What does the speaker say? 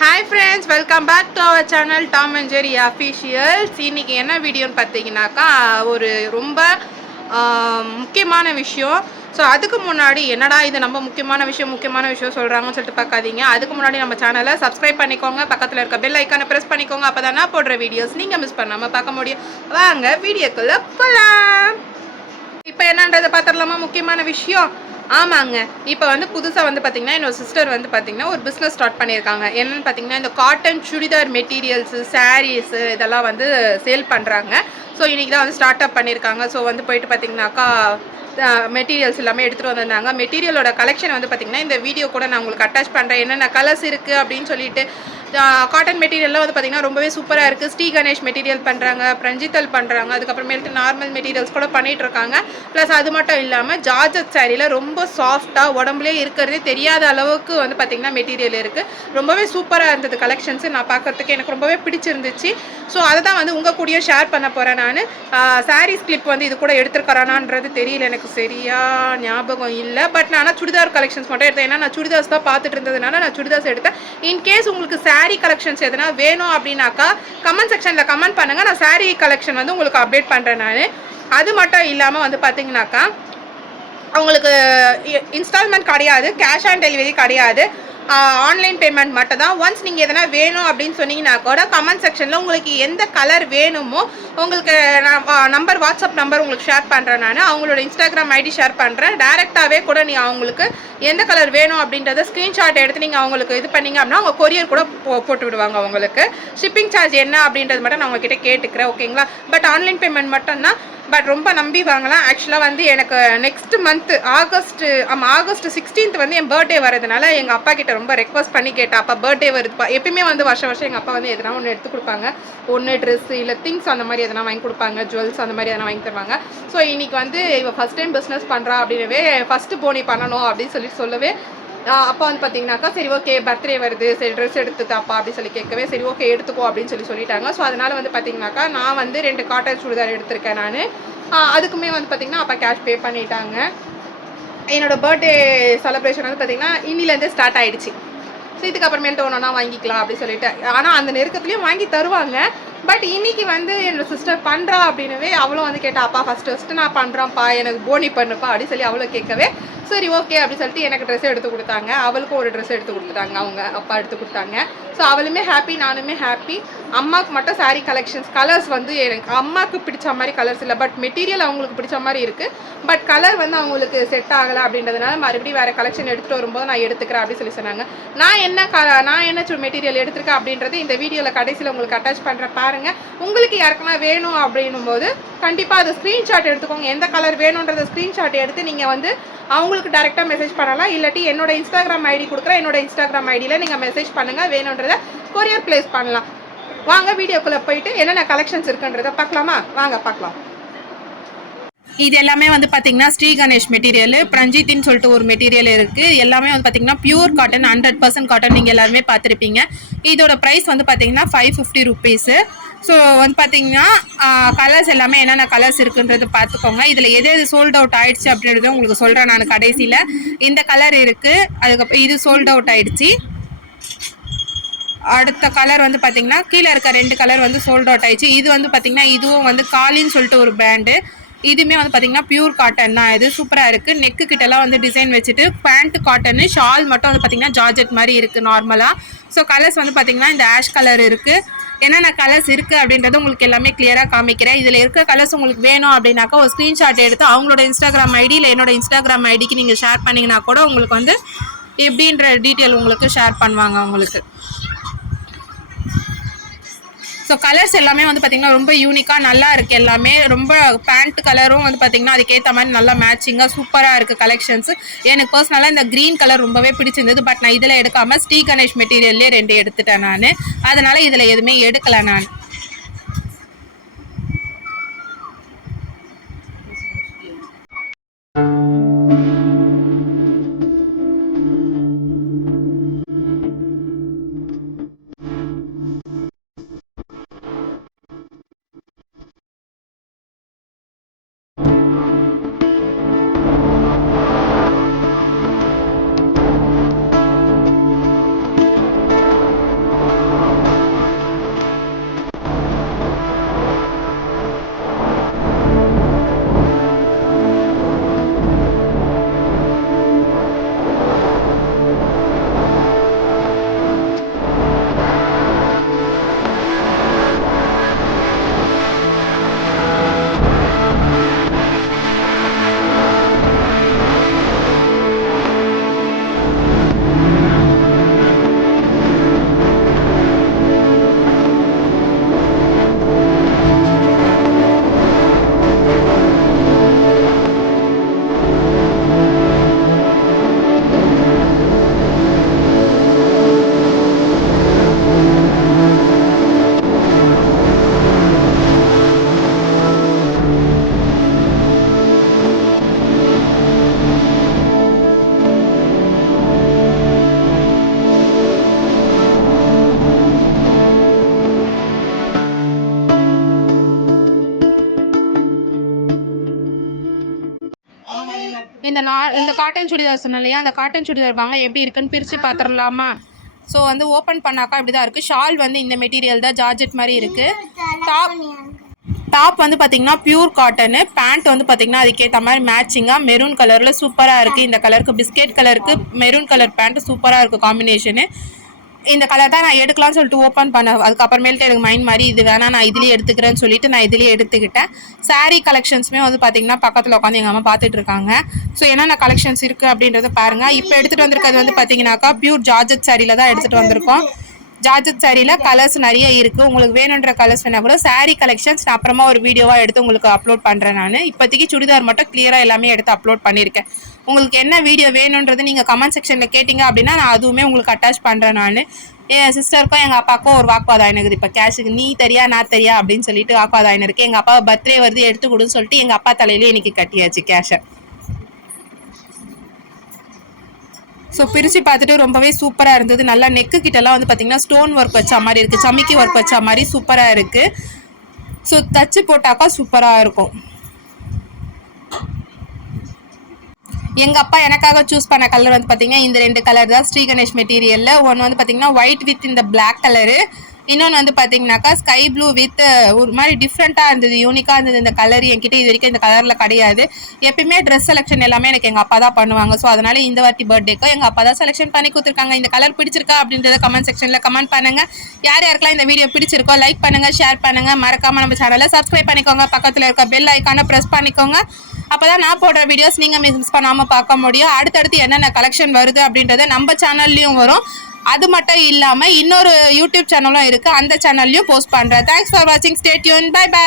Hi friends welcome back to our channel Tom and Jerry officials இன்றைக்கி என்ன வீடியோன்னு பார்த்தீங்கன்னாக்கா ஒரு ரொம்ப முக்கியமான விஷயம். ஸோ அதுக்கு முன்னாடி என்னடா இது நம்ம முக்கியமான விஷயம் முக்கியமான விஷயம் சொல்கிறாங்கன்னு சொல்லிட்டு பார்க்காதீங்க. அதுக்கு முன்னாடி நம்ம சேனலை சப்ஸ்கிரைப் பண்ணிக்கோங்க. பக்கத்தில் இருக்க பெல் ஐக்கானை ப்ரெஸ் பண்ணிக்கோங்க. அப்போ தானே போடுற வீடியோஸ் நீங்கள் மிஸ் பண்ணாமல் பார்க்க முடியும். வாங்க வீடியோக்குள்ளே போகலாம் இப்போ என்னன்றதை பார்த்துடலாமா? முக்கியமான விஷயம். ஆமாங்க. இப்போ வந்து புதுசாக வந்து பார்த்திங்கன்னா என்னோட சிஸ்டர் வந்து பார்த்திங்கன்னா ஒரு பிஸ்னஸ் ஸ்டார்ட் பண்ணியிருக்காங்க. என்னென்னு பார்த்தீங்கன்னா இந்த காட்டன் சுடிதார் மெட்டீரியல்ஸு சாரீஸு இதெல்லாம் வந்து சேல் பண்ணுறாங்க ஸோ இன்றைக்கி தான் வந்து ஸ்டார்ட் அப் பண்ணியிருக்காங்க. ஸோ வந்து போயிட்டு பார்த்தீங்கன்னாக்கா மெட்டீரியல்ஸ் எல்லாமே எடுத்துகிட்டு வந்திருந்தாங்க. மெட்டீரியலோட கலெக்ஷன் வந்து பார்த்திங்கன்னா இந்த வீடியோ கூட நான் உங்களுக்கு அட்டாச் பண்ணுறேன் என்னென்ன கலர்ஸ் இருக்குது அப்படின்னு சொல்லிட்டு காட்டன் மெட்டீரியல்லாம் வந்து பார்த்திங்கன்னா ரொம்பவே சூப்பராக இருக்குது ஸ்ரீ கணேஷ் மெட்டீரியல் பண்ணுறாங்க பிரஞ்சித்தல் பண்ணுறாங்க அதுக்கப்புறமேட்டு நார்மல் மெட்டீரியல்ஸ் கூட பண்ணிகிட்டு இருக்காங்க. ப்ளஸ் அது மட்டும் இல்லாமல் ஜார்ஜட் சாரியில் ரொம்ப சாஃப்டாக உடம்புலேயே இருக்கிறதே தெரியாத அளவுக்கு வந்து பார்த்திங்கன்னா மெட்டீரியல் இருக்குது ரொம்பவே சூப்பராக இருந்தது கலெக்ஷன்ஸ் நான் பார்க்கறதுக்கு எனக்கு ரொம்பவே பிடிச்சிருந்துச்சு. ஸோ அதை தான் வந்து உங்கள் கூடயும் ஷேர் பண்ண போகிறேன் நான். சாரீஸ் கிளிப் வந்து இது கூட எடுத்துருக்கறானான்றது தெரியல எனக்கு. சரியாக ஞாபகம் இல்லை. பட் நான் ஆனால் சுடிதார் கலெக்ஷன்ஸ் மட்டும் எடுத்தேன். ஏன்னா நான் சுடிதார்ஸ் தான் பார்த்துட்டு இருந்ததுனால நான் சுடிதார்ஸ் எடுத்தேன். இன்கேஸ் உங்களுக்கு சாரீ கலெக்ஷன்ஸ் எதனா வேணும் அப்படின்னாக்கா கமெண்ட் செக்ஷனில் கமெண்ட் பண்ணுங்கள் நான் சாரீ கலெக்ஷன் வந்து உங்களுக்கு அப்டேட் பண்ணுறேன் நான். அது மட்டும் இல்லாமல் வந்து பார்த்தீங்கன்னாக்கா அவங்களுக்கு இன்ஸ்டால்மெண்ட் கிடையாது. கேஷ் ஆன் டெலிவரி கிடையாது. ஆன்லைன் பேமெண்ட் மட்டும் தான் ஒன்ஸ் நீங்கள் எதனா வேணும் அப்படின்னு சொன்னீங்கன்னா கூட கமெண்ட் செக்ஷனில் உங்களுக்கு எந்த கலர் வேணுமோ உங்களுக்கு நான் நம்பர் வாட்ஸ்அப் நம்பர் உங்களுக்கு ஷேர் பண்ணுறேன் நான். அவங்களோட இன்ஸ்டாகிராம் ஐடி ஷேர் பண்ணுறேன் டேரெக்டாகவே கூட நீ அவங்களுக்கு எந்த கலர் வேணும் அப்படின்றத ஸ்க்ரீன்ஷாட் எடுத்து நீங்கள் அவங்களுக்கு இது பண்ணீங்க அப்படின்னா அவங்க கொரியர் கூட போ போட்டு விடுவாங்க அவங்களுக்கு. ஷிப்பிங் சார்ஜ் என்ன அப்படின்றது மட்டும் நான் உங்ககிட்ட கேட்டுக்கிறேன் ஓகேங்களா பட் ஆன்லைன் பேமெண்ட் மட்டும்னா பட் ரொம்ப நம்பி வாங்கலாம். ஆக்சுவலாக வந்து எனக்கு நெக்ஸ்ட் மந்த்து ஆகஸ்ட் ஆமாம் ஆகஸ்ட் சிக்ஸ்டீன்த் வந்து என் பர்த்டே வரதுனால எங்கள் அப்பா கிட்ட ரொம்ப ரெக்வஸ்ட் பண்ணி கேட்டேன் அப்பா பர்த்டே வருதுப்பா. எப்பயுமே வந்து வருஷம் வருஷம் எங்கள் அப்பா வந்து எதனா ஒன்று எடுத்து கொடுப்பாங்க. ஒன்று ட்ரெஸ் இல்லை திங்ஸ் அந்த மாதிரி எதனா வாங்கி கொடுப்பாங்க. ஜுவல்ஸ் அந்த மாதிரி எதனா வாங்கி தருவாங்க. ஸோ இன்னைக்கு வந்து இவள் ஃபஸ்ட் டைம் பிஸ்னஸ் பண்ணுறா அப்படின்னவே ஃபஸ்ட்டு போனி பண்ணணும் அப்படின்னு சொல்லி சொல்லவே அப்பா வந்து பார்த்தீங்கன்னாக்கா சரி ஓகே பர்த்டே வருது சரி ட்ரெஸ் எடுத்து தப்பா அப்படின்னு சொல்லி கேட்கவே சரி ஓகே எடுத்துக்கோ அப்படின்னு சொல்லி சொல்லிட்டாங்க. ஸோ அதனால வந்து பார்த்தீங்கன்னாக்கா நான் வந்து ரெண்டு காட்டன் சுடிதார் எடுத்திருக்கேன் நான். அதுக்குமே வந்து பார்த்தீங்கன்னா அப்பா கேஷ் பே பண்ணிட்டாங்க. என்னோட பர்த்டே செலப்ரேஷன் வந்து பார்த்தீங்கன்னா இன்னிலேருந்து ஸ்டார்ட் ஆயிடுச்சு. ஸோ இதுக்கப்புறமேட்டு ஒன்றா வாங்கிக்கலாம் அப்படின்னு சொல்லிட்டு. ஆனால் அந்த நெருக்கத்துலேயும் வாங்கி தருவாங்க. பட் இன்னைக்கு வந்து என்னோட சிஸ்டர் பண்ணுறா அப்படின்னவே அவளும் வந்து கேட்டா அப்பா ஃபஸ்ட்டு ஃபஸ்ட்டு நான் பண்ணுறேன்ப்பா எனக்கு போனி பண்ணுப்பா அப்படின்னு சொல்லி அவளும் கேட்கவே சரி ஓகே அப்படின்னு சொல்லிட்டு எனக்கு ட்ரெஸ் எடுத்து கொடுத்தாங்க. அவளுக்கும் ஒரு ட்ரெஸ் எடுத்து கொடுத்துட்டாங்க. அவங்க அப்பா எடுத்து கொடுத்தாங்க. ஸோ அவளுமே ஹாப்பி நானுமே ஹாப்பி அம்மாவுக்கு மட்டும் சாரீ கலெக்ஷன்ஸ் கலர்ஸ் வந்து எனக்கு அம்மாவுக்கு பிடிச்ச மாதிரி கலர்ஸ் இல்லை. பட் மெட்டீரியல் அவங்களுக்கு பிடிச்ச மாதிரி இருக்குது பட் கலர் வந்து அவங்களுக்கு செட் ஆகலை அப்படின்றதுனால மறுபடியும் வேறு கலெக்ஷன் எடுத்துகிட்டு வரும்போது நான் எடுத்துக்கிறேன் அப்படின்னு சொல்லி சொன்னாங்க. நான் என்ன க நான் என்ன மெட்டீரியல் எடுத்திருக்கேன் அப்படின்றது இந்த வீடியோவில் கடைசியில் உங்களுக்கு அட்டாச் பண்ணுறேன் பாருங்கள் உங்களுக்கு யாருக்குனா வேணும் அப்படின்னும் போது கண்டிப்பாக அதை ஸ்க்ரீன்ஷாட் எடுத்துக்கோங்க. எந்த கலர் வேணுன்றத ஸ்க்ரீன்ஷாட் எடுத்து நீங்கள் வந்து அவங்களுக்கு டேரெக்டாக மெசேஜ் பண்ணலாம். இல்லாட்டி என்னோட இன்ஸ்டாகிராம் ஐடி கொடுக்குறேன். என்னோட இன்ஸ்டாகிராம் ஐடியில் நீங்கள் மெசேஜ் பண்ணுங்கள் அதில் கொரியர் பிளேஸ் பண்ணலாம். வாங்க வீடியோக்குள்ளே போயிட்டு என்னென்ன கலெக்ஷன்ஸ் இருக்குன்றதை பார்க்கலாமா? வாங்க பார்க்கலாம். இது எல்லாமே வந்து பார்த்தீங்கன்னா ஸ்ரீ கணேஷ் மெட்டீரியல் பிரஞ்சித்தின்னு சொல்லிட்டு ஒரு மெட்டீரியல் இருக்குது எல்லாமே வந்து பார்த்தீங்கன்னா pure cotton hundred percent cotton நீங்கள் எல்லாருமே பார்த்துருப்பீங்க. இதோட ப்ரைஸ் வந்து பார்த்தீங்கன்னா ஃபைவ் ஃபிஃப்டி ருபீஸு ஸோ வந்து பார்த்தீங்கன்னா கலர்ஸ் எல்லாமே என்னென்ன கலர்ஸ் இருக்குன்றது பார்த்துக்கோங்க. இதில் எது எது சோல்ட் அவுட் ஆயிடுச்சு அப்படின்றத உங்களுக்கு சொல்கிறேன் நான் கடைசியில். இந்த கலர் இருக்குது அதுக்கப்புறம் இது சோல்ட் அவுட் ஆயிடுச்சு. அடுத்த கலர் வந்து பார்த்திங்கன்னா கீழே இருக்க ரெண்டு கலர் வந்து சோல்ட் அவுட் ஆயிடுச்சு. இது வந்து பார்த்திங்கன்னா இதுவும் வந்து காலின்னு சொல்லிட்டு ஒரு பிராண்டு இதுவுமே வந்து பார்த்தீங்கன்னா பியூர் காட்டன் தான். இது சூப்பராக இருக்குது நெக்கு கிட்டலாம் வந்து டிசைன் வச்சுட்டு பேண்ட் காட்டனு ஷால் மட்டும் வந்து பார்த்தீங்கன்னா ஜார்ஜெட் மாதிரி இருக்குது நார்மலாக ஸோ கலர்ஸ் வந்து பார்த்திங்கன்னா இந்த ஆஷ் கலர் இருக்குது என்னென்ன கலர்ஸ் இருக்குது அப்படின்றது உங்களுக்கு எல்லாமே கிளியராக காமிக்கிறேன். இதில் இருக்க கலர்ஸ் உங்களுக்கு வேணும் அப்படின்னாக்கா ஒரு ஸ்க்ரீன்ஷாட் எடுத்து அவங்களோட இன்ஸ்டாகிராம் ஐடி இல்லை என்னோட இன்ஸ்டாகிராம் ஐடிக்கு நீங்கள் ஷேர் பண்ணிங்கன்னா கூட உங்களுக்கு வந்து எப்படின்ற டீட்டெயில் உங்களுக்கு ஷேர் பண்ணுவாங்க உங்களுக்கு ஸோ கலர்ஸ் எல்லாமே வந்து பார்த்திங்கன்னா ரொம்ப யூனிக்காக நல்லா இருக்குது எல்லாமே. ரொம்ப பேண்ட் கலரும் வந்து பார்த்திங்கன்னா அதுக்கேற்ற மாதிரி நல்லா மேட்சிங்காக சூப்பராக இருக்குது கலெக்ஷன்ஸ் எனக்கு பர்சனலாக இந்த க்ரீன் கலர் ரொம்பவே பிடிச்சிருந்தது. பட் நான் இதில் எடுக்காமல் ஸ்ரீ கணேஷ் மெட்டீரியல்லே ரெண்டு எடுத்துட்டேன் நான். அதனால் இதில் எதுவுமே எடுக்கலை நான். இந்த நா இந்த காட்டன் சுடிதார் சொன்னேன் இல்லையா? அந்த காட்டன் சுடிதார் வாங்க எப்படி இருக்குன்னு பிரித்து பார்த்துடலாமா ஸோ வந்து ஓப்பன் பண்ணாக்கா இப்படி தான் இருக்குது ஷால் வந்து இந்த மெட்டீரியல் தான் ஜார்ஜெட் மாதிரி இருக்குது டாப் டாப் வந்து பார்த்தீங்கன்னா பியூர் காட்டனு பேண்ட் வந்து பார்த்தீங்கன்னா அதுக்கேற்ற மாதிரி மேட்சிங்காக மெரூன் கலரில் சூப்பராக இருக்குது இந்த கலருக்கு பிஸ்கெட் கலருக்கு மெரூன் கலர் பேண்ட் சூப்பராக இருக்குது காம்பினேஷனு இந்த கலர் தான் நான் எடுக்கலாம்னு சொல்லிட்டு ஓப்பன் பண்ண அதுக்கப்புறமேல்ட்டு எனக்கு மைண்ட் மாதிரி இது வேணா நான் இதுலேயே எடுத்துக்கிறேன்னு சொல்லிட்டு நான் இதுலேயே எடுத்துக்கிட்டேன். சாரீ கலெக்ஷன்ஸுமே வந்து பார்த்தீங்கன்னா பக்கத்தில் உட்காந்து எங்கள் அம்மா பார்த்துட்டு இருக்காங்க. ஸோ என்னென்ன கலெக்ஷன்ஸ் இருக்குது அப்படின்றத பாருங்கள் இப்போ எடுத்துகிட்டு வந்திருக்கிறது வந்து பார்த்தீங்கன்னாக்கா பியூர் ஜார்ஜட் சாரியில் தான் எடுத்துகிட்டு வந்திருக்கோம். ஜார்ஜட் சாரியில் கலர்ஸ் நிறைய இருக்குது உங்களுக்கு வேணுன்ற கலர்ஸ் வேணால் கூட saree கலெக்ஷன்ஸ் நான் அப்புறமா ஒரு வீடியோவாக எடுத்து உங்களுக்கு அப்லோட் பண்ணுறேன் நான். இப்போதைக்கு சுடிதார் மட்டும் கிளியராக எல்லாமே எடுத்து அப்லோட் பண்ணியிருக்கேன். உங்களுக்கு என்ன வீடியோ வேணுன்றது நீங்கள் கமெண்ட் செக்ஷனில் கேட்டிங்க அப்படின்னா நான் அதுவுமே உங்களுக்கு அட்டாச் பண்ணுறேன் நான். என் சிஸ்டருக்கும் எங்கள் அப்பாவுக்கும் ஒரு வாக்குவாதம் ஆயினுக்குது இப்போ கேஷுக்கு நீ தெரியா நான் தெரியா அப்படின்னு சொல்லிட்டு வாக்குவாதம் ஆயினுருக்கு எங்கள் அப்பா பர்த்டே வருது எடுத்து கொடுன்னு சொல்லிட்டு எங்கள் அப்பா தலையிலே இன்றைக்கி கட்டியாச்சு கேஷை ஸோ பிரித்து பார்த்துட்டு ரொம்பவே சூப்பராக இருந்தது. நல்லா நெக்கு கிட்டலாம் வந்து பார்த்தீங்கன்னா ஸ்டோன் ஒர்க் வச்ச மாதிரி இருக்குது சமிக்கி ஒர்க் வச்ச மாதிரி சூப்பராக இருக்குது ஸோ தச்சு போட்டாக்கா சூப்பராக இருக்கும். எங்கள் அப்பா எனக்காக சூஸ் பண்ண கலர் வந்து பார்த்தீங்கன்னா இந்த ரெண்டு கலர் தான் ஸ்ரீ கணேஷ் மெட்டீரியலில் ஒன்று வந்து பார்த்தீங்கன்னா ஒயிட் வித் இந்த பிளாக் கலரு இன்னொன்று வந்து பார்த்தீங்கன்னாக்கா ஸ்கை ப்ளூ வித் ஒரு மாதிரி டிஃப்ரெண்ட்டாக இருந்தது யூனிக்காக இருந்தது இந்த கலர் என்கிட்ட இது வரைக்கும் இந்த கலரில் கிடையாது. எப்பயுமே ட்ரெஸ் செலெக்ஷன் எல்லாமே எனக்கு எங்கள் அப்பா தான் பண்ணுவாங்க. ஸோ அதனால இந்த வாட்டி பர்த்டேக்கும் எங்கள் அப்பா தான் செலெக்ஷன் பண்ணி கொடுத்துருக்காங்க. இந்த கலர் பிடிச்சிருக்கா அப்படின்றத கமெண்ட் செக்ஷனில் கமெண்ட் பண்ணுங்கள் யார் யாருக்கெல்லாம் இந்த வீடியோ பிடிச்சிருக்கோ லைக் பண்ணுங்கள் ஷேர் பண்ணுங்கள் மறக்காமல் நம்ம சேனலை சப்ஸ்கிரைப் பண்ணிக்கோங்க. பக்கத்தில் இருக்க பெல் ஐக்கானை ப்ரெஸ் பண்ணிக்கோங்க. அப்போ தான் நான் போடுற வீடியோஸ் நீங்கள் மிஸ் பண்ணாமல் பார்க்க முடியும். அடுத்தடுத்து என்னென்ன கலெக்ஷன் வருது அப்படின்றத நம்ம சேனல்லையும் வரும். அது மட்டும் இல்லாமல் இன்னொரு யூடியூப் சேனலும் இருக்குது அந்த சேனல்லையும் போஸ்ட் பண்ணுறேன் தேங்க்ஸ் ஃபார் வாட்சிங் ஸ்டேட்யூன் பை பை